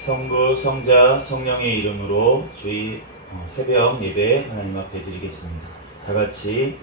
성부, 성자, 성령의 이름으로 주의 새벽 예배 하나님 앞에 드리겠습니다. 다 같이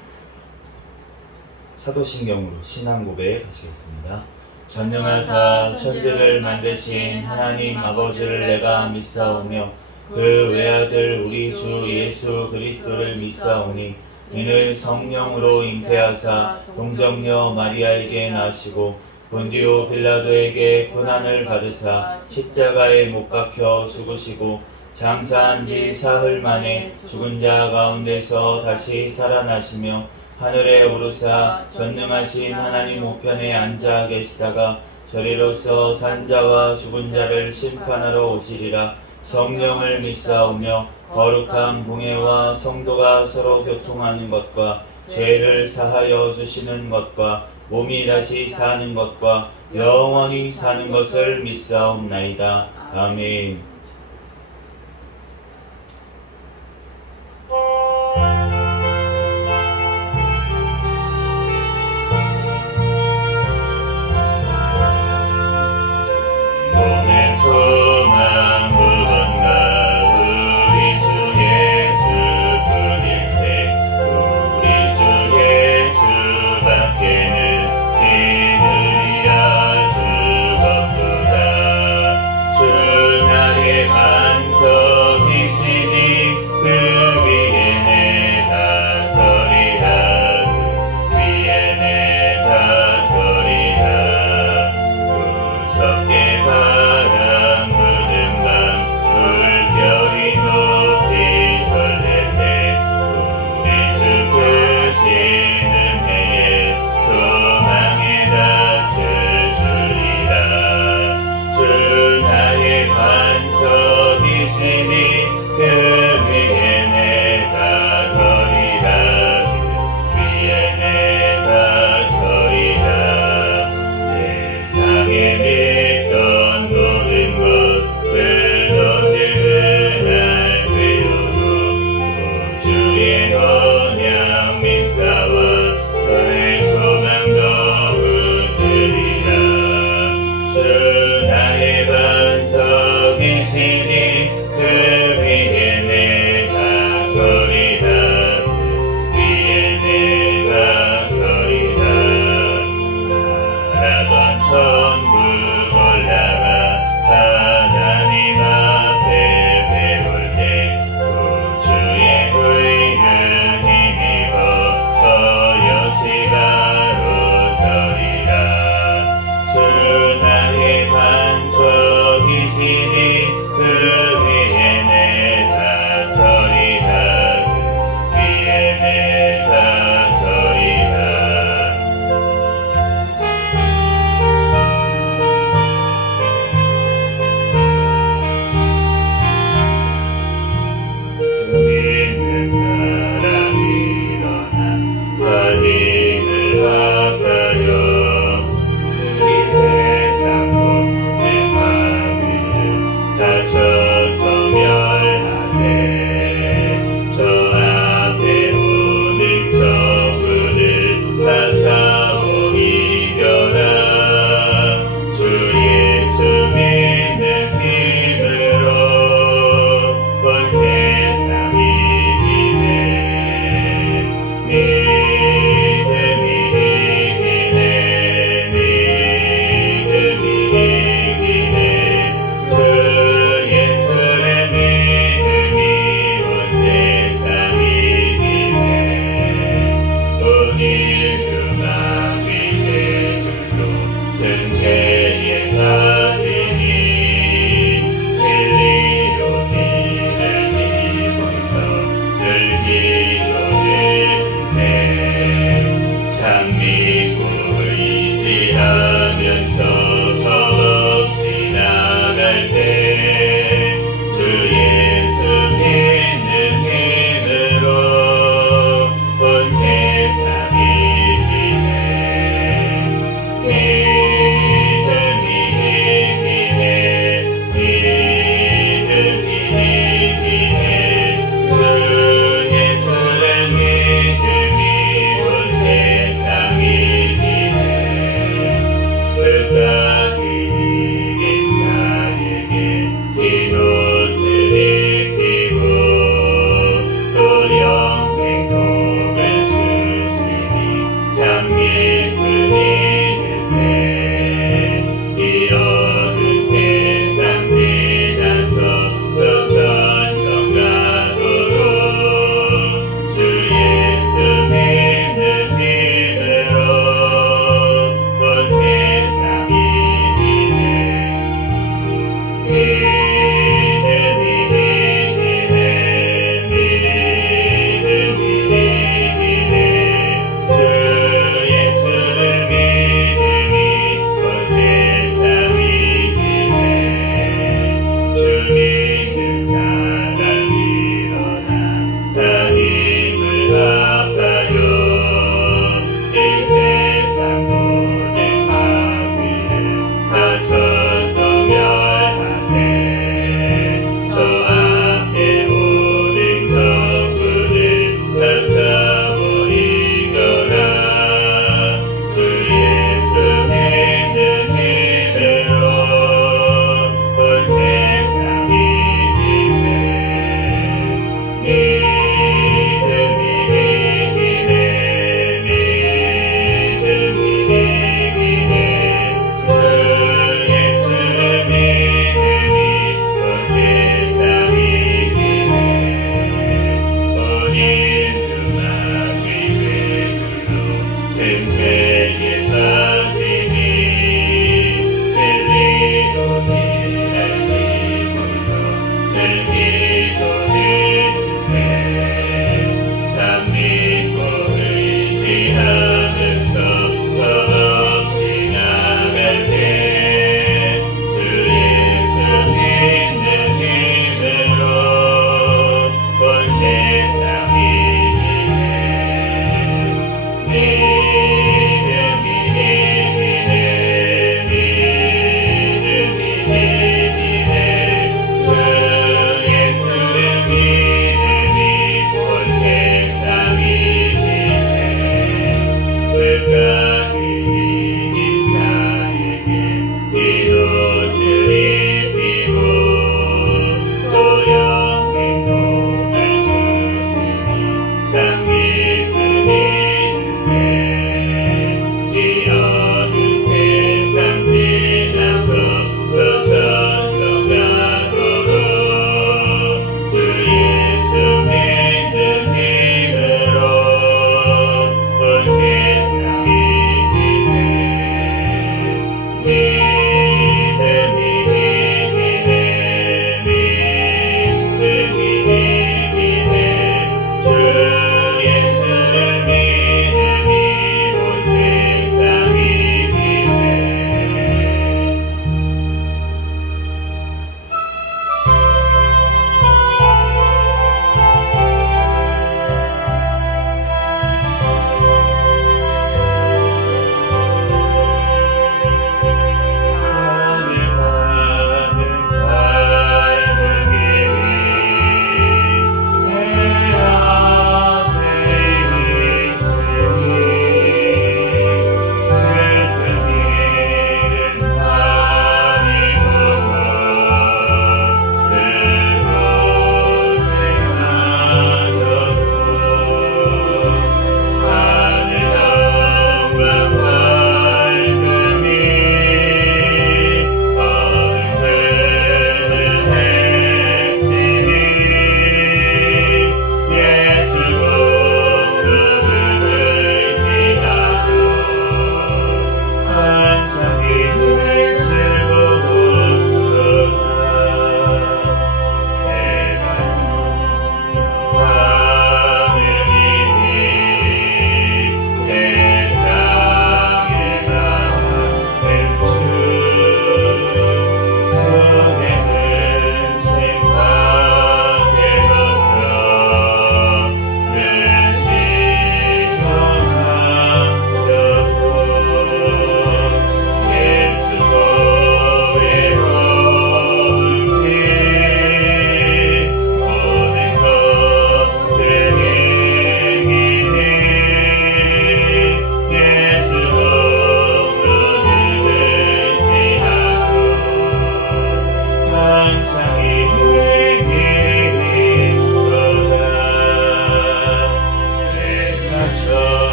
사도신경으로 신앙 고백 하시겠습니다. 전능하사 천지를 만드신 하나님 아버지를 내가 믿사오며 그 외아들 우리 주 예수 그리스도를 믿사오니 이는 성령으로 잉태하사 동정녀 마리아에게 나시고 본디오 빌라도에게 고난을 받으사 십자가에 못 박혀 죽으시고 장사한 지 사흘 만에 죽은 자 가운데서 다시 살아나시며 하늘에 오르사 전능하신 하나님 우편에 앉아 계시다가 저리로서 산자와 죽은 자를 심판하러 오시리라. 성령을 믿사오며 거룩한 공회와 성도가 서로 교통하는 것과 죄를 사하여 주시는 것과 몸이 다시 사는 것과 영원히 사는 것을 믿사옵나이다. 아멘. 오늘 소망 구원과 우리 주 예수 뿐일세. 우리 주 예수밖에는 믿으리라 주옵도다. 주 나의 반석이시니 그 위에 내가 서리라. 그 위에 내가 서리라. 무섭게 바람 부는 밤 물결이 높이 설렐 때 우리 주 크시는 해에 소망에 낯을 주리라. 주 나의 반석이시니 그 위에 내가 서리라. 그 위에 내가 서리라. 세상에 믿던 모든 것 끊어질 그날 그여도 주의 언약 믿사와 그의 소망도 붙으리라. 주 나의 반석이시니 그 위에 내가 서리라. 그 위에 내가 서리라. 바라던 천국 올라가 하나님 앞에 배울 때 구주의 의를 힘입어 여시가로 서리라. 주 나의 반석이시니 그 위에 내가 서리라. 그 위에 내가 서리라. 믿는 사람이 일어나 다 힘을 합하여 이 세상 모든 마귀를 다쳐서 멸하세. 저 앞에 오는 적군을 다 싸워 이겨라. 주 예수 믿는 힘으로 온 세상 이기네. 믿음이 이기네. 믿음이 이기네. 주 예수의 믿음이 온 세상 이기네. 오늘 그 마귀의 글로 든 죄에 빠지니 진리로 빛을 입어서 늘 기도들세. 참 믿고 의지하면서 겁없이 나갈 때 주 예수 믿는 힘으로 온 세상 이기네. 믿음이 이기네. 믿음이 이기네. 주 예수의 믿음이 온 세상 이기네.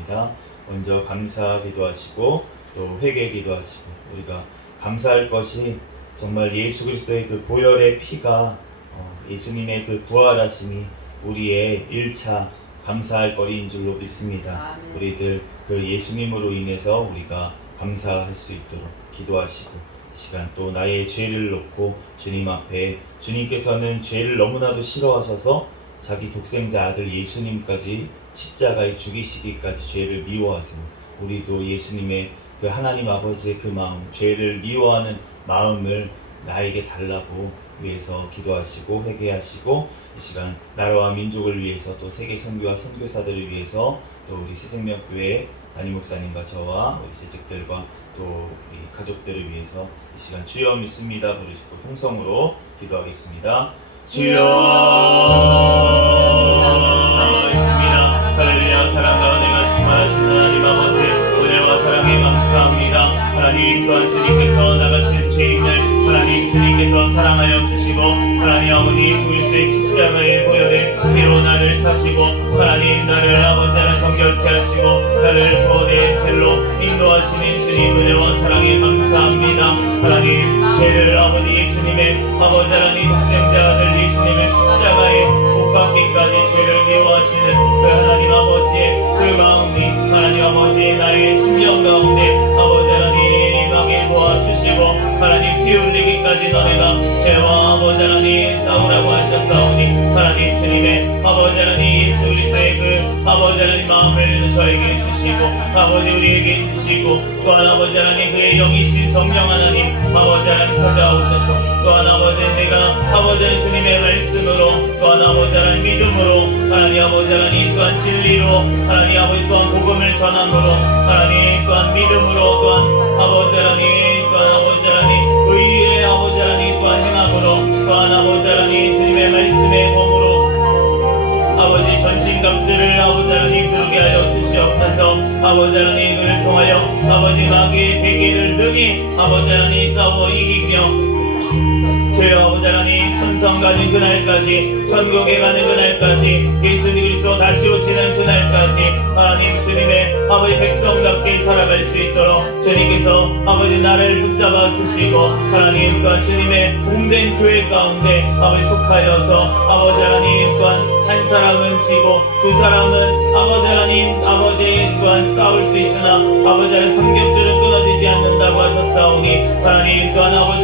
드리겠습니다. 먼저 감사 기도하시고 또 회개 기도하시고 우리가 감사할 것이 정말 예수 그리스도의 그 보혈의 피가 예수님의 그 부활하심이 우리의 1차 감사할 거리인 줄로 믿습니다. 우리들 그 예수님으로 인해서 우리가 감사할 수 있도록 기도하시고 이 시간 또 나의 죄를 놓고 주님 앞에 주님께서는 죄를 너무나도 싫어하셔서 자기 독생자 아들 예수님까지 십자가에 죽이시기까지 죄를 미워하세요. 우리도 예수님의 그 하나님 아버지의 그 마음, 죄를 미워하는 마음을 나에게 달라고 위해서 기도하시고 회개하시고 이 시간 나라와 민족을 위해서 또 세계 선교와 선교사들을 위해서 또 우리 새생명교회 담임 목사님과 저와 우리 재직들과 또 우리 가족들을 위해서 이 시간 주여 믿습니다 부르시고 통성으로 기도하겠습니다. 주여 믿습니다. 할렐루야. 사랑과 은혜가 충만하신 하나님 아버지 은혜와 사랑에 감사합니다. 하나님 또한 주님께서 나 같은 죄인을 하나님 주님께서 사랑하여 주시고 하나님 아버지 예수 그리스도의 십자가의 보혈의 피로 나를 사시고 하나님 나를 아버지 하나 정결케 하시고 나를 구원의 길로 인도하시는 주님 은혜와 사랑에 감사합니다. 하나님 죄를 아버지 예수님의 아버지 하나님 독생자 아들 예수님의 십자가에 못 박기까지 죄를 미워하시는 그 하나님 아버지의 그 마음이 하나님 아버지 나의 심령 가운데 아버지 하나님 하게 도와주시고 하나님 피 흘리기까지 너네가 죄와 아버지 하나님 싸우라고 하셨사오니 하나님 주님의 아버지 하나님 예수 그리스도의 그 아버지 하나님 마음을 저에게 주시고 아버지 우리에게 주시고 또한 아버지 하나님 그의 영이신 성령 하나님 아버지 하나님 찾아오셔서 또한 아버지 내가 아버지 하나님 주님의 말씀으로 또한 아버지 하나님 믿음으로 하나님 아버지 하나님 또한 진리로 하나님 아버지 또한 복음을 전함으로 하나님 또한 믿음으로 또한 아버지 하나님 또한 아버지 하나님 의의 아버지 하나님 또한 행함으로 또한 아버지 하나님 주님의 말씀의 몸으로 아버지 전신갑주를 아버지 하나님 부르게 하여 주시옵소서. 아버지 하나님 그를 통하여 아버지 마귀의 대기를 등이 아버지 하나님 싸워 이기며 주여 아버지 하나님 천성 가는 그날까지 천국에 가는 그날까지 예수님 그리스도 다시 오시는 그날까지 하나님 주님의 아버지 백성답게 살아갈 수 있도록 주님께서 아버지 나를 붙잡아 주시고 하나님 또한 주님의 공된 교회 가운데 아버지 속하여서 아버지 하나님 또한 한 사람은 지고 두 사람은 아버지 하나님 아버지 또한 싸울 수 있으나 아버지 하나님 삼겹줄은 끊어지지 않는다고 하셨사오니 하나님 또한 아버지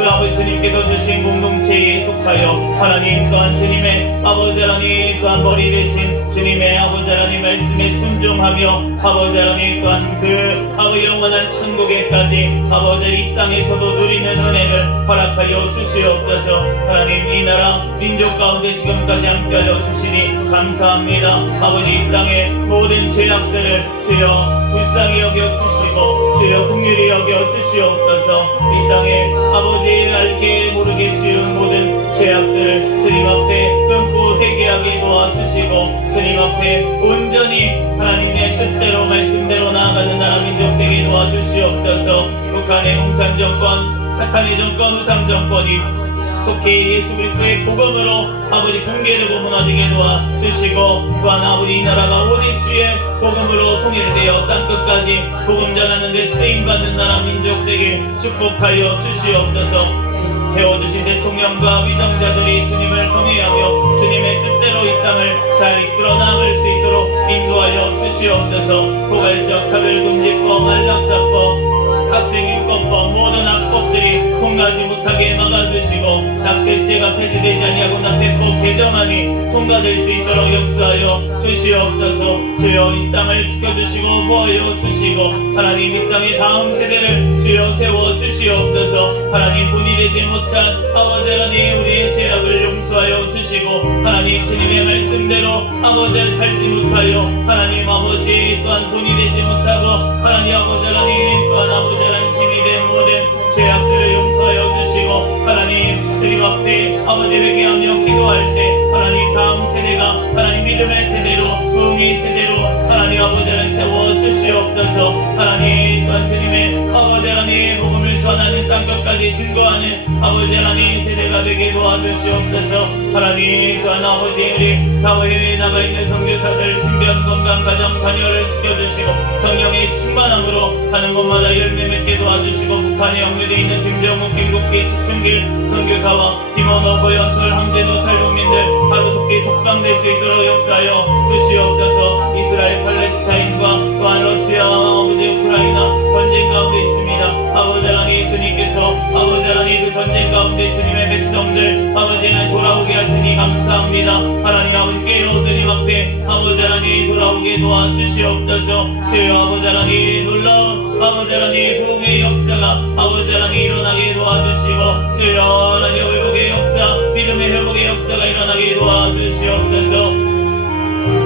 그 아버지 주님께서 주신 공동체에 속하여 하나님 또한 주님의 아버지 하나님 또한 머리 대신 주님의 아버지 하나님 말씀에 순종하며 아버지 하나님 또한 그 아버지 영원한 천국에까지 아버지 이 땅에서도 누리는 은혜를 허락하여 주시옵소서. 하나님 이 나라 민족 가운데 지금까지 함께하여 주시니 감사합니다. 아버지 이 땅의 모든 죄악들을 주여 불쌍히 여겨주시고 주여 긍휼히 여겨주시옵소서. 이 땅에 아버지 알게 모르게 지은 모든 죄악들을 주님 앞에 끊고 회개하게 도와주시고 주님 앞에 온전히 하나님의 뜻대로 말씀대로 나아가는 나라 민족 되게 도와주시옵소서. 북한의 공산정권 사탄의 정권 우상정권이 속히 예수 그리스도의 복음으로 아버지 붕괴되고 무너지게 도와주시고 또한 아버지 이 나라가 오직 주의 복음으로 통일되어 땅끝까지 복음 전하는 데 쓰임받는 나라 민족 되게 축복하여 주시옵소서. 세워주신 대통령과 위정자들이 주님을 통회하며 주님의 뜻대로 이 땅을 잘 이끌어 나갈 수 있도록 인도하여 주시옵소서. 포괄적 차별금지법, 안락사법, 학생인권법 모든 악법들이 통과하지 못하게 막아주시고 납배죄가 폐지되지 아니하고 납배법 개정안이 통과될 수 있도록 역사하여 주시옵소서. 주여 이 땅을 지켜주시고 보호하여 주시고 하나님 이 땅의 다음 세대를 주여 세워주시옵소서. 하나님 분이되지 못한 아버지 하나님 우리의 죄악을 용서하여 주시고 하나님 주님의 말씀대로 아버지를 살지 못하여 하나님 아버지 또한 분이되지 못하고 하나님 아버지 하나님 또한 아버지 하나님 힘이 된 모든 죄악들을 용서하여 주시고 하나님 주님 앞에 아버지 회개하며 기도할 때 하나님 다음 세대가 하나님 믿음의 세대로 응의 세대로 하나님 아버지 하나님 세워주시옵소서. 하나님 또한 주님의 아버지 하나님 복음을 복음을 전하는 땅끝까지 증거하는 아버지 하나님 세대가 되게 도와주시옵소서. 하나님 또한 아버지 우리 다해외에 나가 있는 선교사들 신변 건강 가정 자녀를 지켜주시고 성령의 충만함으로 하는 곳마다 열매 맺게 도와주시고 북한에 영유되어 있는 김정욱 김국기 지춘길 선교사와 김원호 고영철 함재도 탈북민들 하루속히 속강될 수 있도록 역사하여 주시옵소서. 이스라엘 팔레스타인과 또한 러시아 아버지 우크라이나 전쟁 가운데 있습니다. 아버지 하나님 주님께서 아버지 하나님 그 전쟁 가운데 주님의 백성들 아버지는 돌아오게 하시니 감사합니다. 하나님 아버지 깨어 주님 앞에 아버지 하나님 돌아오게 도와주시옵소서. 주여 아버지 하나님 놀라운 아버지 하나님 부흥의 역사가 아버지 하나님 일어나게 도와주시고 주여 하나님 회복의 역사 믿음의 회복의 역사가 일어나게 도와주시옵소서.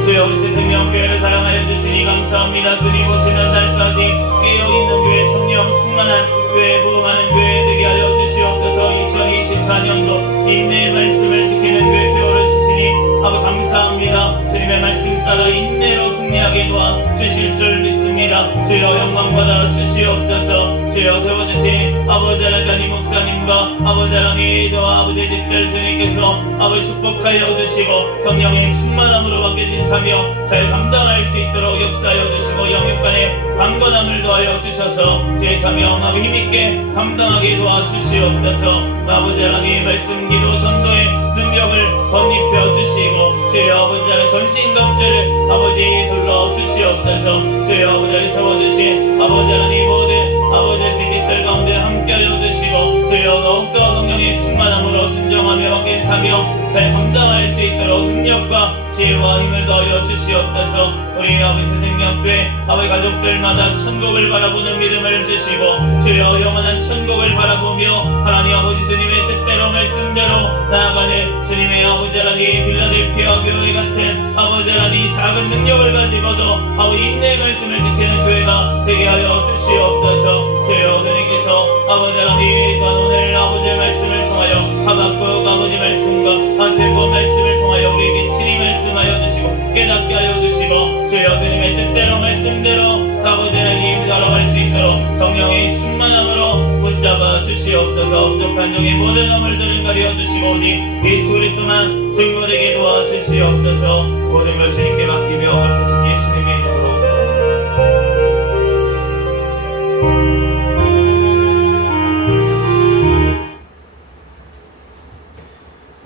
주여 우리 새생명교회를 사랑하여 주시니 감사합니다. 주님 오시는 날까지 깨어있는 교회 성령 충만한 교회 부흥하는 교회 되게 하여 주시옵소서. 2024년도 인내의 말씀을 지키는 교회 표를 주시니 아버지 감사합니다. 주님의 말씀 따라 인내로 승리하게 도와주실 줄 믿습니다. 주여 영광 받아 주시옵소서. 주여 세워주신 아버지 하나님 목사님과 아버지 하나님 저와 아버지 집들 주님께서 아버지 축복하여 주시고 성령의 충만함으로 맡겨진 사명 잘 감당할 수 있도록 역사하여 주시고 영육간의 강건함을 도하여 주셔서 제 사명 아버지 힘있게 감당하게 도와주시옵소서. 아버지 하나님 말씀 기도 전도의 능력을 덧입혀 주시고 주여 아버지 하나님 전신갑주를 아버지 둘러 주시옵소서. 주여 아버지 하나님 세워주신 아버지 하나님 모든 아버지 지식들 가운데 함께하여 주시고 주여 더욱더 성령의 충만함으로 순정하며 맡긴 사명 잘 감당할 수 있도록 능력과 지혜와 힘을 더하여 주시옵소서. 우리 아버지 생명교회 아버지 가족들마다 천국을 바라보는 믿음을 주시고 주여 영원한 천국을 바라보며 하나님 아버지 주님의 뜻대로 말씀대로 나아가는 주님의 아버지 하나님 빌라델피아 교회 같은 아버지 하나님 작은 능력을 가지고도 아버지 인내의 말씀을 지키는 교회가 되게 하여 주시옵소서. 주여 주님께서 아버지 하나님 또한 오늘 아버지의 말씀을 통하여 하박국 아버지 말씀과 아테고 말씀을 통하여 우리에게 친히 말씀하여 주시고 깨닫게 하여 주시고 주여 주님의 뜻대로 말씀대로 아버지 하나님 따라갈 수 있도록 성령의 충만함으로 붙잡아 주시옵소서. 부족한 종의 모든 허물들을 가려 주시고 오직 예수 그리스도만 증거되게 도와주시옵소서. 모든 걸 주님께 맡기며 갚으신 예수님의 이름으로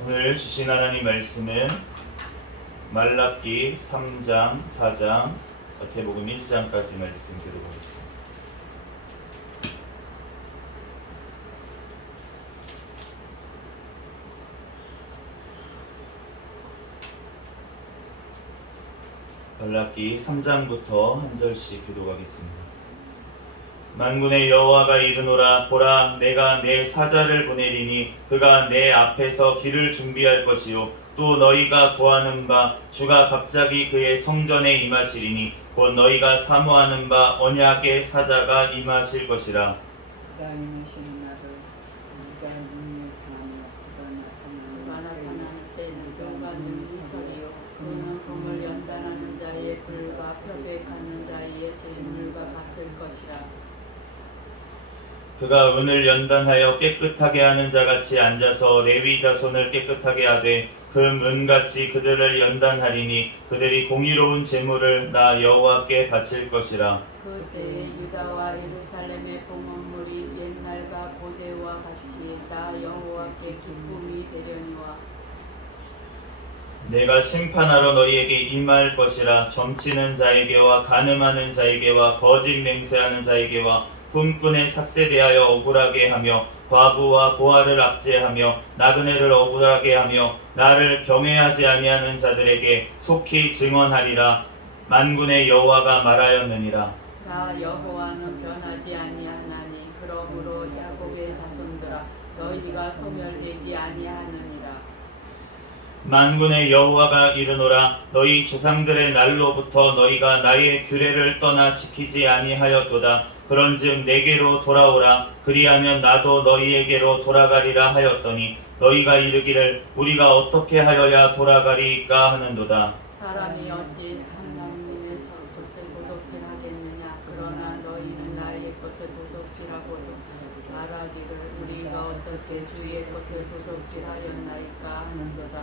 오늘 주신 하나님 말씀은 말라기 3장, 4장, 마태복음 1장까지 말씀 드려보겠습니다. 말라기 3장부터 한 절씩 기도하겠습니다. 만군의 여호와가 이르노라 보라 내가 내 사자를 보내리니 그가 내 앞에서 길을 준비할 것이요 또 너희가 구하는 바 주가 갑자기 그의 성전에 임하시리니 곧 너희가 사모하는 바 언약의 사자가 임하실 것이라. 그가 임하시는 날을 네가 눈에 그가 나타날 때 누가 눈이서리요 그는 금을 연단하는 자의 불과 벽에 갖는 자의 재물과 같을 것이라. 그가 은을 연단하여 깨끗하게 하는 자같이 앉아서 레위 자손을 깨끗하게 하되 그 문같이 그들을 연단하리니 그들이 공의로운 제물을 나 여호와께 바칠 것이라. 그때에 유다와 예루살렘의 봉헌물이 옛날과 고대와 같이 나 여호와께 기쁨이 되려니와 내가 심판하러 너희에게 임할 것이라. 점치는 자에게와 간음하는 자에게와 거짓 맹세하는 자에게와 품꾼에 삭세대하여 억울하게 하며 과부와 고아를 압제하며 나그네를 억울하게 하며 나를 경외하지 아니하는 자들에게 속히 증언하리라. 만군의 여호와가 말하였느니라. 나 여호와는 변하지 아니하나니 그러므로 야곱의 자손들아 너희가 소멸되지 아니하느니라. 만군의 여호와가 이르노라 너희 조상들의 날로부터 너희가 나의 규례를 떠나 지키지 아니하였도다. 그런즉 내게로 돌아오라. 그리하면 나도 너희에게로 돌아가리라 하였더니 너희가 이르기를 우리가 어떻게 하여야 돌아가리까 하는도다. 사람이 어찌 하나님의 것을 도둑질하겠느냐. 그러나 너희는 나의 것을 도둑질하고도 어떻게 주의 것을 도둑질하였나이까 하는도다.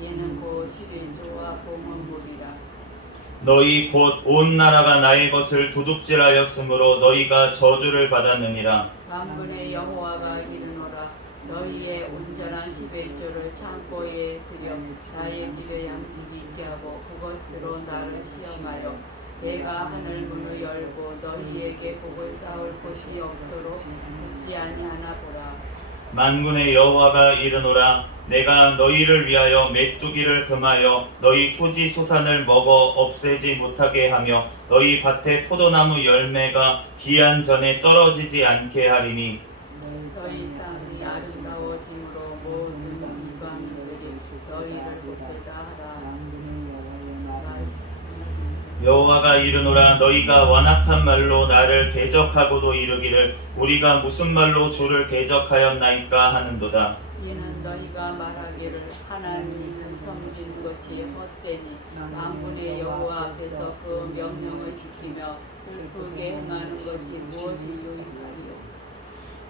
이는 곧 11조와 봉헌물이라. 너희 곧 온 나라가 나의 것을 도둑질하였으므로 너희가 저주를 받았느니라. 만군의 여호와가 이르노라. 너희의 온전한 11조를 창고에 들여 나의 집에 양식이 있게 하고 그것으로 나를 시험하여 내가 하늘 문을 열고 너희에게 복을 쌓을 곳이 없도록 붙지 아니하나 보라. 만군의 여호와가 이르노라. 내가 너희를 위하여 메뚜기를 금하여 너희 토지 소산을 먹어 없애지 못하게 하며 너희 밭에 포도나무 열매가 기한 전에 떨어지지 않게 하리니 너희 땅이 아름다워짐으로 모든 이방인들이 너희를 복되다 하라. 여호와가 이르노라. 너희가 완악한 말로 나를 대적하고도 이르기를 우리가 무슨 말로 주를 대적하였나이까 하는도다. 이는 너희가 말하기를 하나님을 섬기는 것이 헛되니 만군의 여호와 앞에서 그 명령을 지키며 슬프게 행하는 것이 무엇이 유익하리요.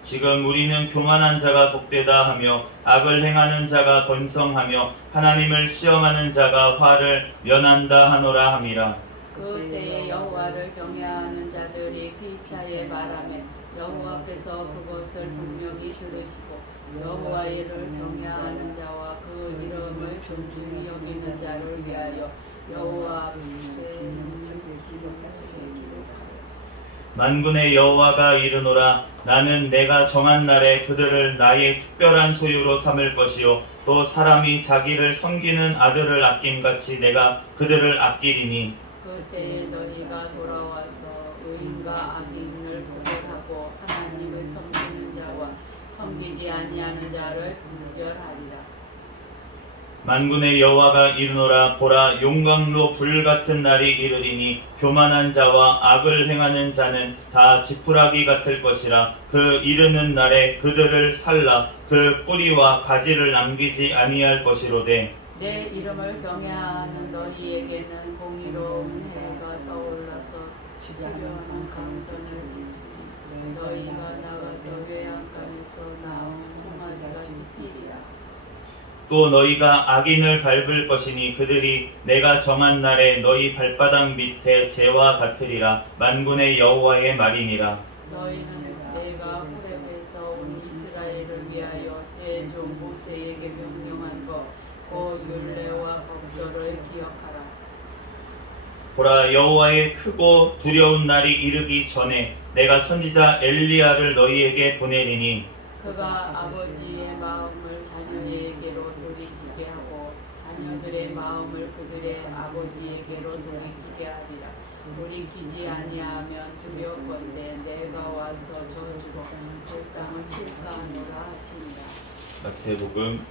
지금 우리는 교만한 자가 복되다 하며 악을 행하는 자가 번성하며 하나님을 시험하는 자가 화를 면한다 하노라 함이라. 그 때에 여호와를 경외하는 자들이 피차에 말하며 여호와께서 그것을 분명히 들으시고 여호와의 일을 경외하는 자와 그 이름을 존중히 여기는 자를 위하여 여호와 앞에 만군의 여호와가 이르노라. 나는 내가 정한 날에 그들을 나의 특별한 소유로 삼을 것이요 또 사람이 자기를 섬기는 아들을 아낌같이 내가 그들을 아끼리니 그때에 너희가 돌아와서 의인과 악인을 구별하고 하나님을 섬기는 자와 섬기지 아니하는 자를 분별하리라. 만군의 여호와가 이르노라. 보라, 용광로 불 같은 날이 이르리니 교만한 자와 악을 행하는 자는 다 지푸라기 같을 것이라. 그 이르는 날에 그들을 살라 그 뿌리와 가지를 남기지 아니할 것이로되 내 이름을 경외하는 너희에게는 공의로운 해가 떠올라서 주려하는 강선을 비추니 너희가 나가서 외양간에서 나온 송아지가 찢기리라. 또 너희가 악인을 밟을 것이니 그들이 내가 정한 날에 너희 발바닥 밑에 재와 같으리라. 만군의 여호와의 말이니라. 너희는 내가 호렙에서 온 이스라엘을 위하여 내 종 모세에게 명령한 곧 율례와 법도를 기억하라. 보라, 여호와의 크고 두려운 날이 이르기 전에 내가 선지자 엘리야를 너희에게 보내리니 그가 아버지의 마음을 자녀에게로 돌이키게 하고 자녀들의 마음을 그들의 아버지에게로 돌이키게 하리라. 돌이키지 아니하면 두렵건대 내가 와서 저주로 그 땅을 칠까 하노라 하신다. 마태복음.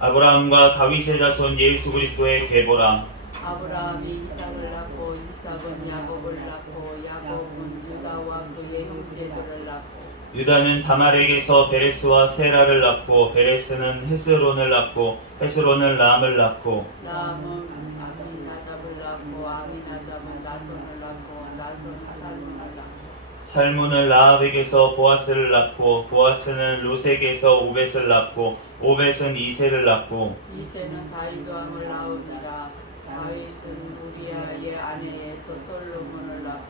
아브라함과 다윗의 자손 예수 그리스도의 계보라. 아브라함이 이삭을 낳고 이삭은 야곱을 낳고 야곱은 유다와 그의 형제들을 낳고 유다는 다말에게서 베레스와 세라를 낳고 베레스는 헤스론을 낳고 헤스론은 람을 낳고 람은 아미나답을 낳고 아미나답은 나손을 낳고 나손은 살문을 낳고 살문은 라합에게서 보아스를 낳고 보아스는 루색에서 오벳을 낳고 오벳은 이세를 낳고 이세는 다윗 왕을 낳으니라. 다윗은 우리아의 아내에서 솔로몬을 낳고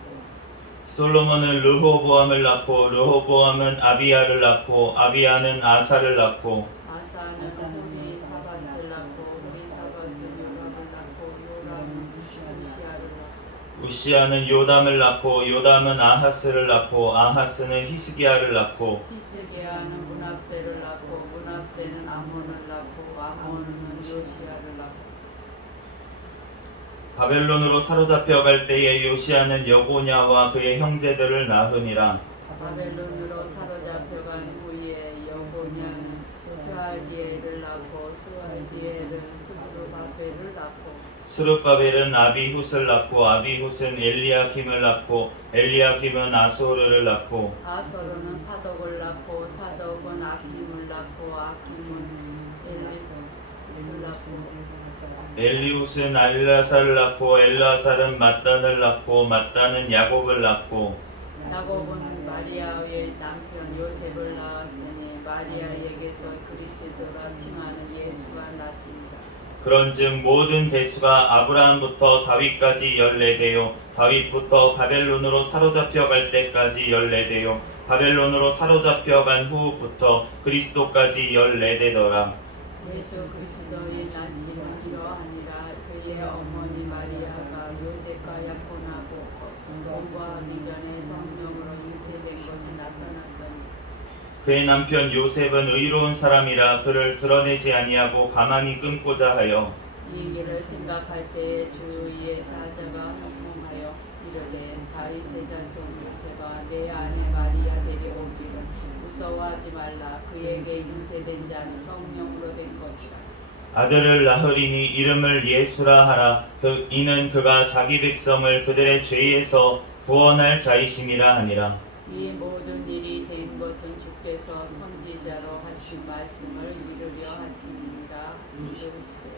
솔로몬은 르호보암을 낳고 르호보암은 아비야를 낳고 아비야는 아사를 낳고 아사는 후리 사밧을 낳고 후리 사밧은 요람을 낳고 요람은 우시아를 낳고 우시아는 요담을 낳고 요담은 아하스를 낳고 아하스는 히스기야를 낳고 히스기야는 문합세를 낳고 문합세는 아몬을 낳고 아몬은 요시아를 낳고 바벨론으로 사로잡혀 갈 때에 요시아는 여고냐와 그의 형제들을 낳으니라. 바벨론으로 사로잡혀간 후에 여고냐는 스알디엘을 낳고 스알디엘은 스부르바벨을 낳고 스룹바벨은 아비훗을 낳고 아비훗은 엘리야킴을 낳고 엘리야킴은 아소르를 낳고 아소르는 사독을 낳고 사독은 아킴을 낳고 아킴은 엘리스를 낳고 엘리훗은 엘라사를 낳고 엘라살은 mat단을 낳고 mat단은 야곱을 낳고 야곱은 마리아의 남편 요셉을 낳았으니 마리아에게서 그리스도라 칭하는 예수가 나십니다. 그런즉 모든 대수가 아브라함부터 다윗까지 14대요 다윗부터 바벨론으로 사로잡혀 갈 때까지 14대요 바벨론으로 사로잡혀 간 후부터 그리스도까지 14대더라. 예수 그리스도의 나심은 이러하니라. 그의 어머니 마리아가 요셉과 약혼하고 공부하기 전에 성령으로 잉태된 것이 나타났더니 그의 남편 요셉은 의로운 사람이라 그를 드러내지 아니하고 가만히 끊고자 하여 이 일을 생각할 때에 주의 사자가 형통하여 이르되 다윗의 자손 요셉아 내 아내 마리아 데려오기를 무서워하지 말라. 그에게 잉태된 자는 성령으로 된 것이라. 아들을 낳으리니 이름을 예수라 하라. 이는 그가 자기 백성을 그들의 죄에서 구원할 자이심이라 하니라. 이 모든 일이 된 것은 주께서 선지자로 하신 말씀을 이루려 하십니다. 이르시되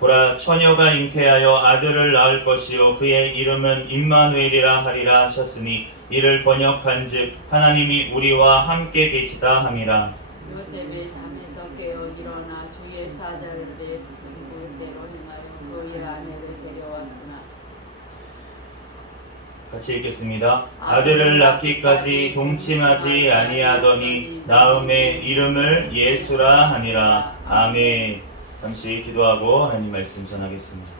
보라 처녀가 잉태하여 아들을 낳을 것이요 그의 이름은 임마누엘이라 하리라 하셨으니 이를 번역한즉 하나님이 우리와 함께 계시다 함이라. 요셉의 잠에서 깨어 일어나 주의 사자를 분부대로 행하여 그의 아내를 데려왔으나 같이 읽겠습니다. 아들을 낳기까지 동침하지 아니하더니 낳음의 이름을 예수라 하니라. 아멘. 잠시 기도하고 하나님 말씀 전하겠습니다.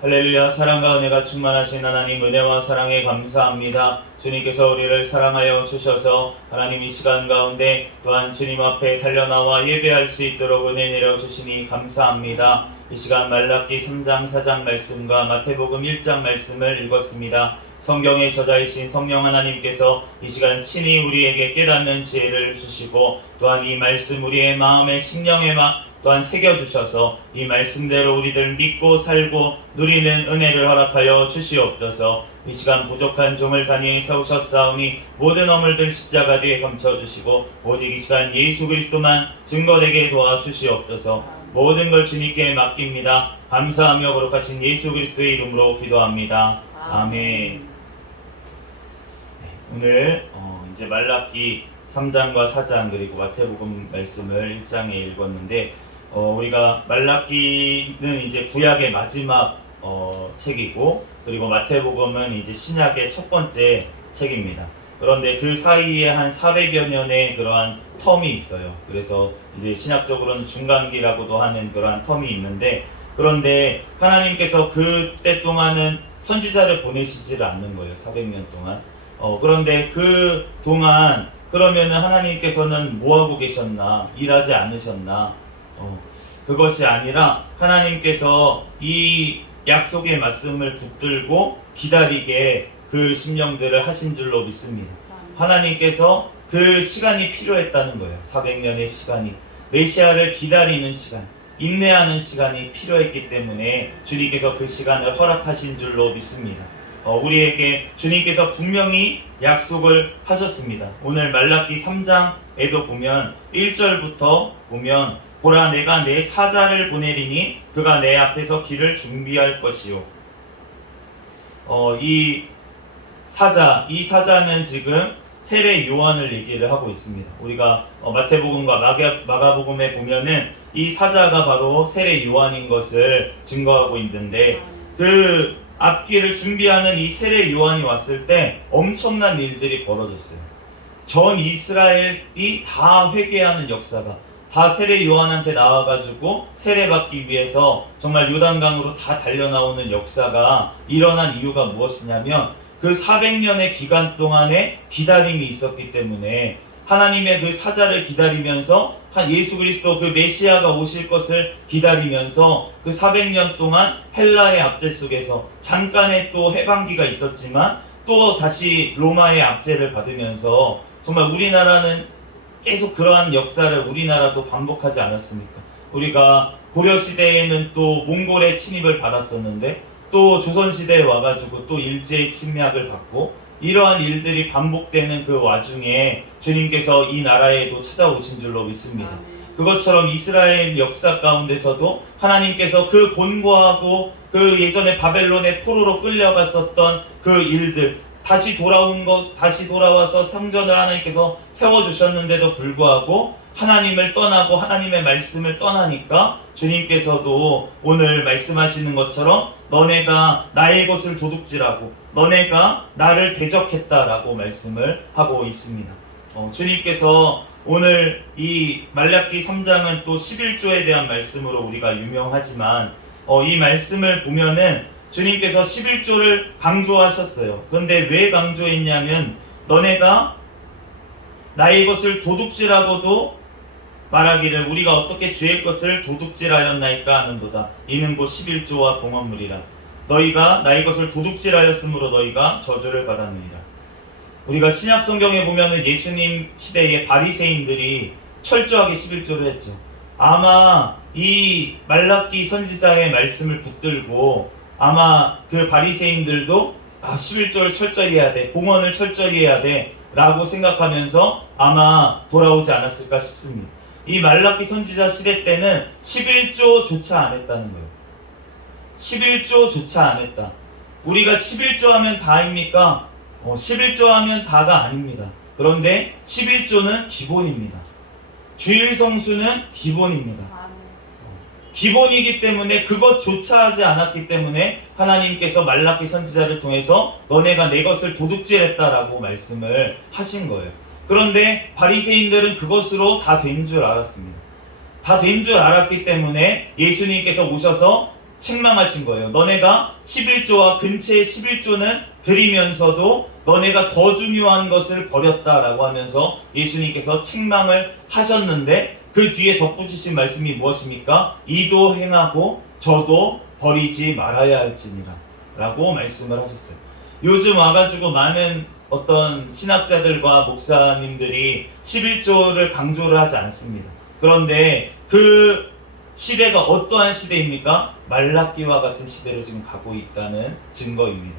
할렐루야. 사랑과 은혜가 충만하신 하나님 은혜와 사랑에 감사합니다. 주님께서 우리를 사랑하여 주셔서 하나님 이 시간 가운데 또한 주님 앞에 달려나와 예배할 수 있도록 은혜 내려주시니 감사합니다. 이 시간 말라기 3장 4장 말씀과 마태복음 1장 말씀을 읽었습니다. 성경의 저자이신 성령 하나님께서 이 시간 친히 우리에게 깨닫는 지혜를 주시고 또한 이 말씀 우리의 마음에 심령에 또한 새겨주셔서 이 말씀대로 우리들 믿고 살고 누리는 은혜를 허락하여 주시옵소서. 이 시간 부족한 종을 다니에 세우셨사오니 모든 어물들 십자가 뒤에 감춰주시고 오직 이 시간 예수 그리스도만 증거되게 도와주시옵소서. 모든 걸 주님께 맡깁니다. 감사하며 거룩하신 예수 그리스도의 이름으로 기도합니다. 아멘. 오늘 이제 말라기 3장과 4장 그리고 마태복음 말씀을 1장에 읽었는데 우리가 말라기는 이제 구약의 마지막 책이고 그리고 마태복음은 이제 신약의 첫 번째 책입니다. 그런데 그 사이에 한 400여 년의 그러한 텀이 있어요. 그래서 이제 신학적으로는 중간기라고도 하는 그러한 텀이 있는데 그런데 하나님께서 그때 동안은 선지자를 보내시지를 않는 거예요. 400년 동안. 그런데 그 동안 그러면은 하나님께서는 뭐하고 계셨나? 일하지 않으셨나? 그것이 아니라 하나님께서 이 약속의 말씀을 붙들고 기다리게 그 심령들을 하신 줄로 믿습니다. 하나님께서 그 시간이 필요했다는 거예요. 400년의 시간이. 메시아를 기다리는 시간, 인내하는 시간이 필요했기 때문에 주님께서 그 시간을 허락하신 줄로 믿습니다. 우리에게 주님께서 분명히 약속을 하셨습니다. 오늘 말라기 3장에도 보면 1절부터 보면 보라 내가 내 사자를 보내리니 그가 내 앞에서 길을 준비할 것이요. 이 사자는 지금 세례 요한을 얘기를 하고 있습니다. 우리가 마태복음과 마가복음에 보면은 이 사자가 바로 세례 요한인 것을 증거하고 있는데 그 앞길을 준비하는 이 세례 요한이 왔을 때 엄청난 일들이 벌어졌어요. 전 이스라엘이 다 회개하는 역사가 다 세례 요한한테 나와가지고 세례받기 위해서 정말 요단강으로 다 달려나오는 역사가 일어난 이유가 무엇이냐면 그 400년의 기간 동안에 기다림이 있었기 때문에 하나님의 그 사자를 기다리면서 예수 그리스도 그 메시아가 오실 것을 기다리면서 그 400년 동안 헬라의 압제 속에서 잠깐의 또 해방기가 있었지만 또 다시 로마의 압제를 받으면서 정말 우리나라는 계속 그러한 역사를 우리나라도 반복하지 않았습니까? 우리가 고려시대에는 또 몽골의 침입을 받았었는데 또 조선시대에 와가지고 또 일제의 침략을 받고 이러한 일들이 반복되는 그 와중에 주님께서 이 나라에도 찾아오신 줄로 믿습니다. 그것처럼 이스라엘 역사 가운데서도 하나님께서 그 곤고하고 그 예전에 바벨론의 포로로 끌려갔었던 그 일들 다시 돌아와서 성전을 하나님께서 세워주셨는데도 불구하고 하나님을 떠나고 하나님의 말씀을 떠나니까 주님께서도 오늘 말씀하시는 것처럼 너네가 나의 것을 도둑질하고 너네가 나를 대적했다라고 말씀을 하고 있습니다. 주님께서 오늘 이 말라기 3장은 또 11조에 대한 말씀으로 우리가 유명하지만 이 말씀을 보면은 주님께서 11조를 강조하셨어요. 그런데 왜 강조했냐면 너네가 나의 것을 도둑질하고도 말하기를 우리가 어떻게 주의 것을 도둑질하였나이까 하는도다. 이는 곧 11조와 봉헌물이라. 너희가 나의 것을 도둑질하였으므로 너희가 저주를 받았느니라. 우리가 신약 성경에 보면은 예수님 시대의 바리새인들이 철저하게 11조를 했죠. 아마 이 말라기 선지자의 말씀을 붙들고 아마 그 바리새인들도 11조를 철저히 해야 돼, 봉헌을 철저히 해야 돼 라고 생각하면서 아마 돌아오지 않았을까 싶습니다. 이 말라기 선지자 시대 때는 11조조차 안 했다는 거예요. 11조조차 안 했다. 우리가 11조 하면 다입니까? 11조 하면 다가 아닙니다. 그런데 11조는 기본입니다. 주일 성수는 기본입니다. 기본이기 때문에 그것조차 하지 않았기 때문에 하나님께서 말라기 선지자를 통해서 너네가 내 것을 도둑질했다라고 말씀을 하신 거예요. 그런데 바리새인들은 그것으로 다 된 줄 알았습니다. 다 된 줄 알았기 때문에 예수님께서 오셔서 책망하신 거예요. 너네가 11조와 근처의 11조는 드리면서도 너네가 더 중요한 것을 버렸다라고 하면서 예수님께서 책망을 하셨는데 그 뒤에 덧붙이신 말씀이 무엇입니까? 이도 행하고 저도 버리지 말아야 할지니라 라고 말씀을 하셨어요. 요즘 와가지고 많은 어떤 신학자들과 목사님들이 11조를 강조를 하지 않습니다. 그런데 그 시대가 어떠한 시대입니까? 말라기와 같은 시대로 지금 가고 있다는 증거입니다.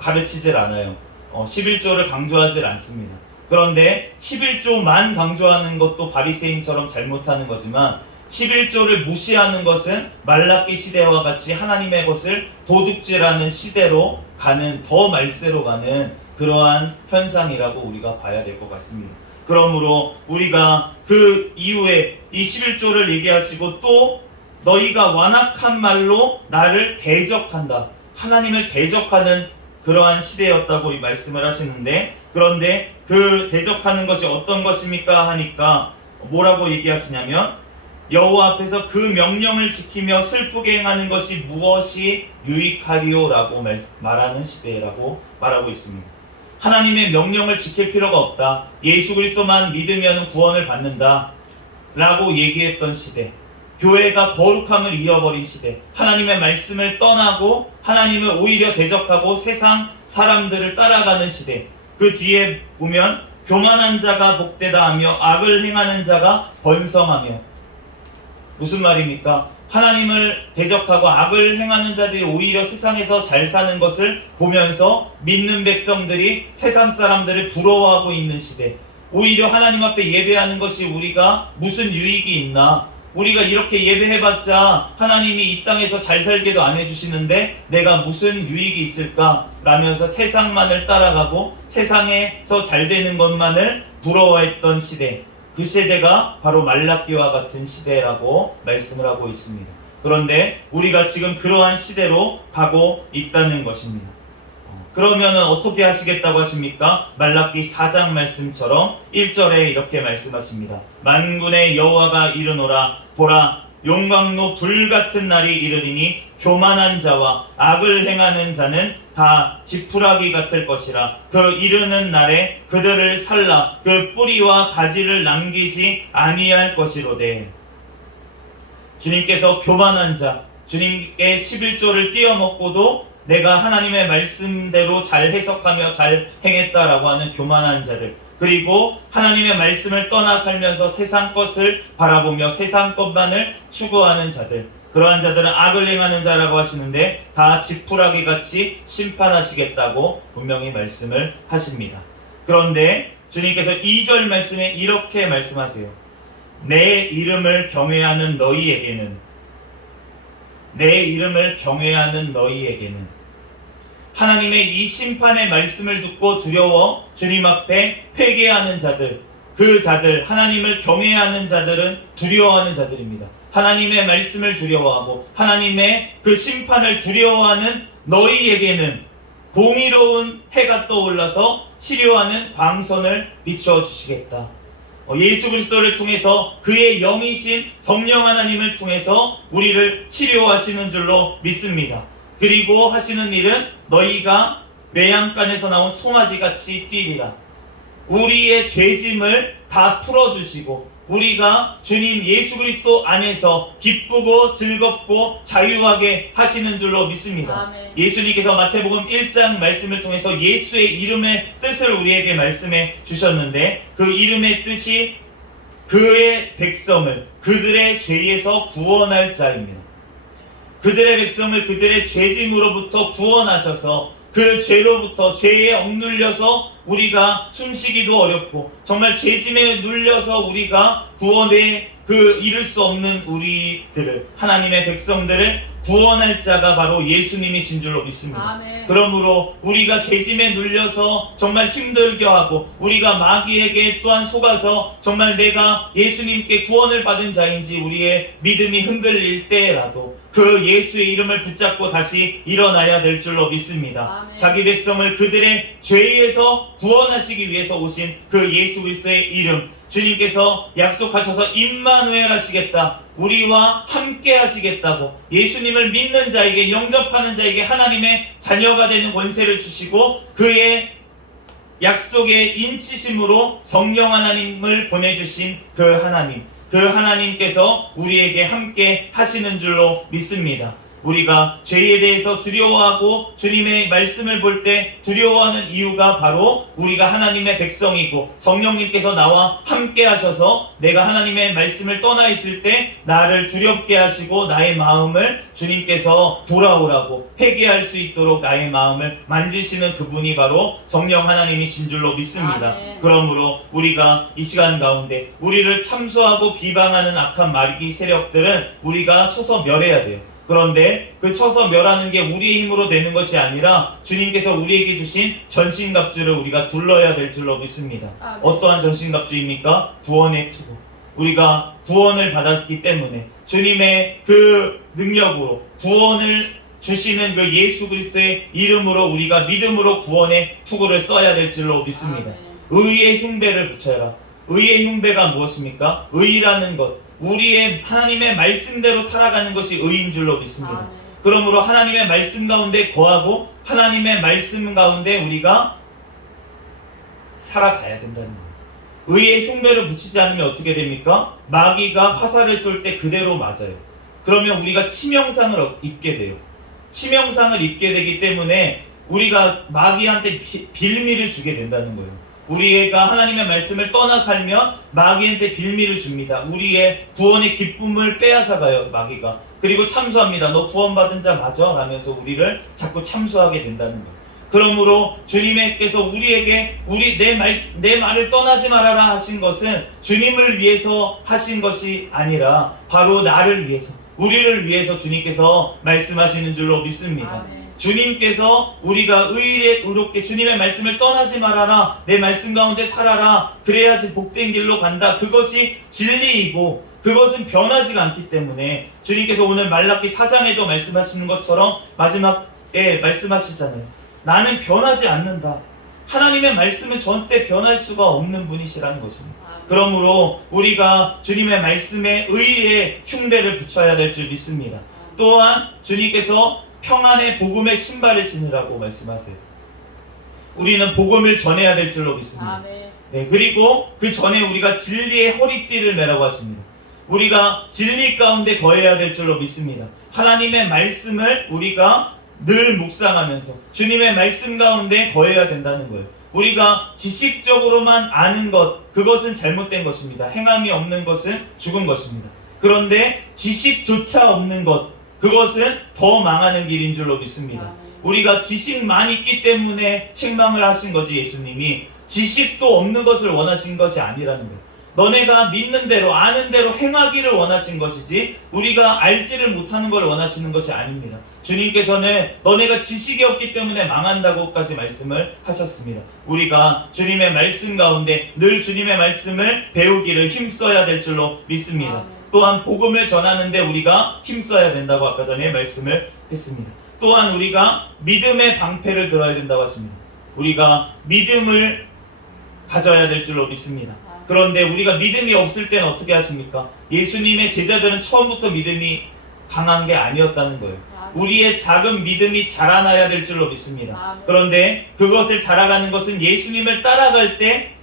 가르치질 않아요. 11조를 강조하지 않습니다. 그런데 11조만 강조하는 것도 바리새인처럼 잘못하는 거지만 11조를 무시하는 것은 말라기 시대와 같이 하나님의 것을 도둑질하는 시대로 가는, 더 말세로 가는 그러한 현상이라고 우리가 봐야 될 것 같습니다. 그러므로 우리가 그 이후에 이 11조를 얘기하시고 또 너희가 완악한 말로 나를 대적한다. 하나님을 대적하는 그러한 시대였다고 이 말씀을 하시는데, 그런데 그 대적하는 것이 어떤 것입니까 하니까 뭐라고 얘기하시냐면 여호와 앞에서 그 명령을 지키며 슬프게 행하는 것이 무엇이 유익하리요 라고 말하는 시대라고 말하고 있습니다. 하나님의 명령을 지킬 필요가 없다. 예수 그리스도만 믿으면 구원을 받는다 라고 얘기했던 시대, 교회가 거룩함을 잃어버린 시대, 하나님의 말씀을 떠나고 하나님을 오히려 대적하고 세상 사람들을 따라가는 시대, 그 뒤에 보면 교만한 자가 복되다 하며 악을 행하는 자가 번성하며, 무슨 말입니까? 하나님을 대적하고 악을 행하는 자들이 오히려 세상에서 잘 사는 것을 보면서 믿는 백성들이 세상 사람들을 부러워하고 있는 시대, 오히려 하나님 앞에 예배하는 것이 우리가 무슨 유익이 있나, 우리가 이렇게 예배해봤자 하나님이 이 땅에서 잘 살게도 안 해주시는데 내가 무슨 유익이 있을까 라면서 세상만을 따라가고 세상에서 잘 되는 것만을 부러워했던 시대, 그 시대가 바로 말라기와 같은 시대라고 말씀을 하고 있습니다. 그런데 우리가 지금 그러한 시대로 가고 있다는 것입니다. 그러면 어떻게 하시겠다고 하십니까? 말라기 4장 말씀처럼 1절에 이렇게 말씀하십니다. 만군의 여호와가 이르노라, 보라, 용광로 불같은 날이 이르리니 교만한 자와 악을 행하는 자는 다 지푸라기 같을 것이라. 그 이르는 날에 그들을 살라 그 뿌리와 가지를 남기지 아니할 것이로되. 주님께서 교만한 자, 주님의 11조를 띄어먹고도 내가 하나님의 말씀대로 잘 해석하며 잘 행했다라고 하는 교만한 자들, 그리고 하나님의 말씀을 떠나 살면서 세상 것을 바라보며 세상 것만을 추구하는 자들, 그러한 자들은 악을 행하는 자라고 하시는데 다 지푸라기 같이 심판하시겠다고 분명히 말씀을 하십니다. 그런데 주님께서 2절 말씀에 이렇게 말씀하세요. 내 이름을 경외하는 너희에게는, 내 이름을 경외하는 너희에게는, 하나님의 이 심판의 말씀을 듣고 두려워 주님 앞에 회개하는 자들, 그 자들, 하나님을 경외하는 자들은 두려워하는 자들입니다. 하나님의 말씀을 두려워하고 하나님의 그 심판을 두려워하는 너희에게는 공의로운 해가 떠올라서 치료하는 광선을 비춰주시겠다. 예수 그리스도를 통해서 그의 영이신 성령 하나님을 통해서 우리를 치료하시는 줄로 믿습니다. 그리고 하시는 일은 너희가 매양간에서 나온 송아지같이 뛰리라. 우리의 죄짐을 다 풀어주시고 우리가 주님 예수 그리스도 안에서 기쁘고 즐겁고 자유하게 하시는 줄로 믿습니다. 아멘. 예수님께서 마태복음 1장 말씀을 통해서 예수의 이름의 뜻을 우리에게 말씀해 주셨는데 그 이름의 뜻이 그의 백성을 그들의 죄에서 구원할 자입니다. 그들의 백성을 그들의 죄짐으로부터 구원하셔서 그 죄로부터 죄에 억눌려서 우리가 숨쉬기도 어렵고 정말 죄짐에 눌려서 우리가 구원에 이룰 수 없는 우리들을 하나님의 백성들을 구원할 자가 바로 예수님이신 줄로 믿습니다. 아멘. 그러므로 우리가 죄짐에 눌려서 정말 힘들게 하고 우리가 마귀에게 또한 속아서 정말 내가 예수님께 구원을 받은 자인지 우리의 믿음이 흔들릴 때라도 그 예수의 이름을 붙잡고 다시 일어나야 될 줄로 믿습니다. 아멘. 자기 백성을 그들의 죄에서 구원하시기 위해서 오신 그 예수 그리스도의 이름, 주님께서 약속하셔서 임마누엘 하시겠다, 우리와 함께 하시겠다고 예수님을 믿는 자에게, 영접하는 자에게 하나님의 자녀가 되는 권세를 주시고 그의 약속의 인치심으로 성령 하나님을 보내주신 그 하나님께서 우리에게 함께 하시는 줄로 믿습니다. 우리가 죄에 대해서 두려워하고 주님의 말씀을 볼 때 두려워하는 이유가 바로 우리가 하나님의 백성이고 성령님께서 나와 함께 하셔서 내가 하나님의 말씀을 떠나 있을 때 나를 두렵게 하시고 나의 마음을 주님께서 돌아오라고 회개할 수 있도록 나의 마음을 만지시는 그분이 바로 성령 하나님이신 줄로 믿습니다. 아멘. 그러므로 우리가 이 시간 가운데 우리를 참소하고 비방하는 악한 마귀 세력들은 우리가 쳐서 멸해야 돼요. 그런데 그 쳐서 멸하는 게 우리의 힘으로 되는 것이 아니라 주님께서 우리에게 주신 전신갑주를 우리가 둘러야 될 줄로 믿습니다. 아멘. 어떠한 전신갑주입니까? 구원의 투구. 우리가 구원을 받았기 때문에 주님의 그 능력으로 구원을 주시는 그 예수 그리스도의 이름으로 우리가 믿음으로 구원의 투구를 써야 될 줄로 믿습니다. 아멘. 의의 흉배를 붙여라. 의의 흉배가 무엇입니까? 의라는 것, 우리의 하나님의 말씀대로 살아가는 것이 의인 줄로 믿습니다. 아멘. 그러므로 하나님의 말씀 가운데 거하고 하나님의 말씀 가운데 우리가 살아가야 된다는 거예요. 의의 흉배를 붙이지 않으면 어떻게 됩니까? 마귀가 화살을 쏠 때 그대로 맞아요. 그러면 우리가 치명상을 입게 돼요. 치명상을 입게 되기 때문에 우리가 마귀한테 빌미를 주게 된다는 거예요. 우리가 하나님의 말씀을 떠나 살면 마귀한테 빌미를 줍니다. 우리의 구원의 기쁨을 빼앗아가요, 마귀가. 그리고 참소합니다. 너 구원받은 자 맞아? 라면서 우리를 자꾸 참소하게 된다는 거예요. 그러므로 주님께서 우리에게 내 말을 떠나지 말아라 하신 것은 주님을 위해서 하신 것이 아니라 바로 나를 위해서, 우리를 위해서 주님께서 말씀하시는 줄로 믿습니다. 아멘. 주님께서 우리가 의롭게 주님의 말씀을 떠나지 말아라, 내 말씀 가운데 살아라, 그래야지 복된 길로 간다. 그것이 진리이고 그것은 변하지가 않기 때문에 주님께서 오늘 말라기 4장에도 말씀하시는 것처럼 마지막에 말씀하시잖아요. 나는 변하지 않는다. 하나님의 말씀은 절대 변할 수가 없는 분이시라는 것입니다. 그러므로 우리가 주님의 말씀에 의의 흉배를 붙여야 될 줄 믿습니다. 또한 주님께서 평안의 복음의 신발을 신으라고 말씀하세요. 우리는 복음을 전해야 될 줄로 믿습니다. 아멘. 네, 그리고 그 전에 우리가 진리의 허리띠를 매라고 하십니다. 우리가 진리 가운데 거해야 될 줄로 믿습니다. 하나님의 말씀을 우리가 늘 묵상하면서 주님의 말씀 가운데 거해야 된다는 거예요. 우리가 지식적으로만 아는 것, 그것은 잘못된 것입니다. 행함이 없는 것은 죽은 것입니다. 그런데 지식조차 없는 것, 그것은 더 망하는 길인 줄로 믿습니다. 우리가 지식만 있기 때문에 책망을 하신 거지, 예수님이 지식도 없는 것을 원하신 것이 아니라는 거예요. 너네가 믿는 대로 아는 대로 행하기를 원하신 것이지 우리가 알지를 못하는 걸 원하시는 것이 아닙니다. 주님께서는 너네가 지식이 없기 때문에 망한다고까지 말씀을 하셨습니다. 우리가 주님의 말씀 가운데 늘 주님의 말씀을 배우기를 힘써야 될 줄로 믿습니다. 또한 복음을 전하는데 우리가 힘써야 된다고 아까 전에 말씀을 했습니다. 또한 우리가 믿음의 방패를 들어야 된다고 하십니다. 우리가 믿음을 가져야 될 줄로 믿습니다. 그런데 우리가 믿음이 없을 때는 어떻게 하십니까? 예수님의 제자들은 처음부터 믿음이 강한 게 아니었다는 거예요. 우리의 작은 믿음이 자라나야 될 줄로 믿습니다. 그런데 그것을 자라가는 것은 예수님을 따라갈 때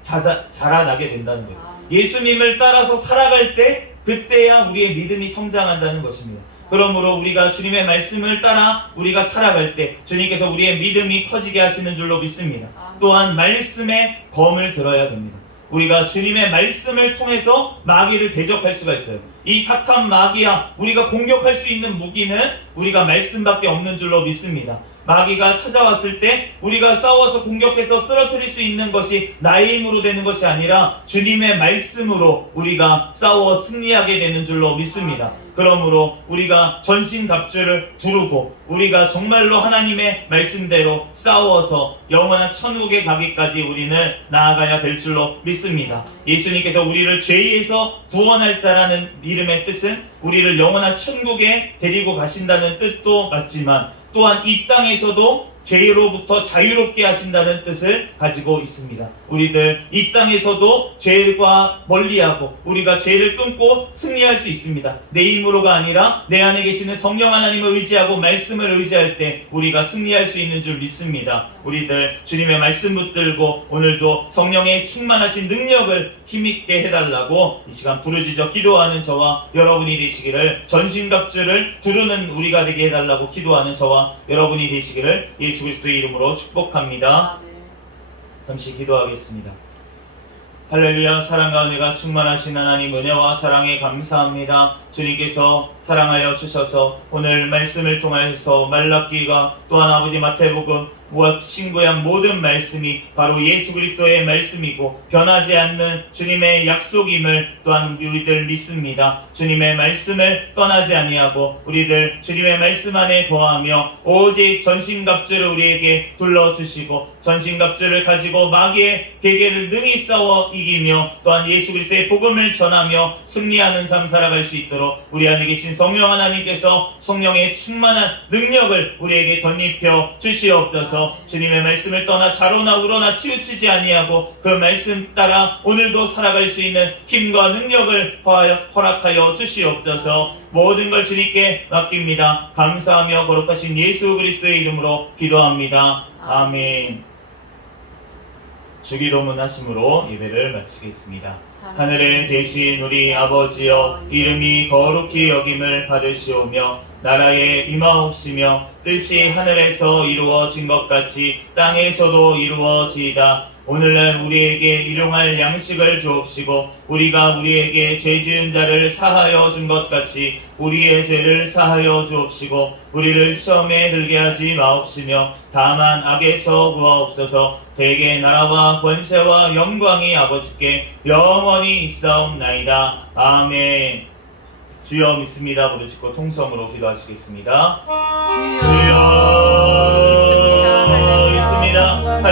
자라나게 된다는 거예요. 예수님을 따라서 살아갈 때 그때야 우리의 믿음이 성장한다는 것입니다. 그러므로 우리가 주님의 말씀을 따라 우리가 살아갈 때 주님께서 우리의 믿음이 커지게 하시는 줄로 믿습니다. 또한 말씀의 검을 들어야 됩니다. 우리가 주님의 말씀을 통해서 마귀를 대적할 수가 있어요. 이 사탄 마귀야 우리가 공격할 수 있는 무기는 우리가 말씀밖에 없는 줄로 믿습니다. 마귀가 찾아왔을 때 우리가 싸워서 공격해서 쓰러뜨릴 수 있는 것이 나의 힘으로 되는 것이 아니라 주님의 말씀으로 우리가 싸워 승리하게 되는 줄로 믿습니다. 그러므로 우리가 전신갑주를 두르고 우리가 정말로 하나님의 말씀대로 싸워서 영원한 천국에 가기까지 우리는 나아가야 될 줄로 믿습니다. 예수님께서 우리를 죄에서 구원할 자라는 이름의 뜻은 우리를 영원한 천국에 데리고 가신다는 뜻도 맞지만 또한 이 땅에서도 죄로부터 자유롭게 하신다는 뜻을 가지고 있습니다. 우리들 이 땅에서도 죄과 멀리하고 우리가 죄를 끊고 승리할 수 있습니다. 내 힘으로가 아니라 내 안에 계시는 성령 하나님을 의지하고 말씀을 의지할 때 우리가 승리할 수 있는 줄 믿습니다. 우리들 주님의 말씀 붙들고 오늘도 성령의 충만하신 능력을 힘있게 해달라고 이 시간 부르짖어 기도하는 저와 여러분이 되시기를, 전신갑주를 두르는 우리가 되게 해달라고 기도하는 저와 여러분이 되시기를 예수 그리스도의 이름으로 축복합니다. 잠시 기도하겠습니다. 할렐루야. 사랑과 은혜가 충만하신 하나님, 은혜와 사랑에 감사합니다. 주님께서 사랑하여 주셔서 오늘 말씀을 통해서 말라기가 또한 아버지 마태복음 신구약 모든 말씀이 바로 예수 그리스도의 말씀이고 변하지 않는 주님의 약속임을 또한 우리들 믿습니다. 주님의 말씀을 떠나지 아니하고 우리들 주님의 말씀 안에 거하며 오직 전신갑주를 우리에게 둘러주시고 전신갑주를 가지고 마귀의 계계를 능히 싸워 이기며 또한 예수 그리스도의 복음을 전하며 승리하는 삶 살아갈 수 있도록 우리 안에 계신 성령 하나님께서 성령의 충만한 능력을 우리에게 덧입혀 주시옵소서. 주님의 말씀을 떠나 좌로나 우로나 치우치지 아니하고 그 말씀 따라 오늘도 살아갈 수 있는 힘과 능력을 허락하여 주시옵소서. 모든 걸 주님께 맡깁니다. 감사하며 거룩하신 예수 그리스도의 이름으로 기도합니다. 아멘. 주기도문 하심으로 예배를 마치겠습니다. 하늘에 계신 우리 아버지여, 이름이 거룩히 여김을 받으시오며 나라에 임하옵시며 뜻이 하늘에서 이루어진 것 같이 땅에서도 이루어지이다. 오늘날 우리에게 일용할 양식을 주옵시고 우리가 우리에게 죄 지은 자를 사하여 준 것 같이 우리의 죄를 사하여 주옵시고 우리를 시험에 들게 하지 마옵시며 다만 악에서 구하옵소서. 대개 나라와 권세와 영광이 아버지께 영원히 있사옵나이다. 아멘. 주여 믿습니다. 부르짖고 통성으로 기도하시겠습니다. 주여